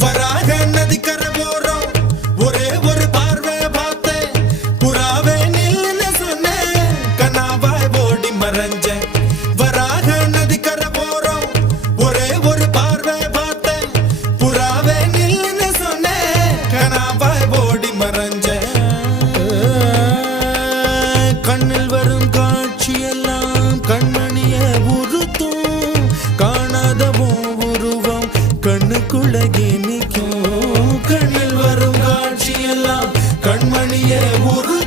வராக நதிக்கரை போறோம் ஒரே ஒரு பார்வை பார்த்தேன் புறாவே நில்லுன்னு சொன்னேன் கனாவாய் ஓடி மறைஞ்சேன் வராக நதிக்கரை போறோம் ஒரே ஒரு பார்வை பார்த்தேன் புறாவே நில்லுன்னு சொன்னேன் கனாவாய் ஓடி மறைஞ்சேன் கண்ணில் வரும் காட்சியெல்லாம் கண்மணிய உறுத்தும் காணாதவோ உருவம் கண்ணுக்குள்ளே நிற்கும் கண்ணில் வரும் காட்சியெல்லாம் கண்மணிய உரு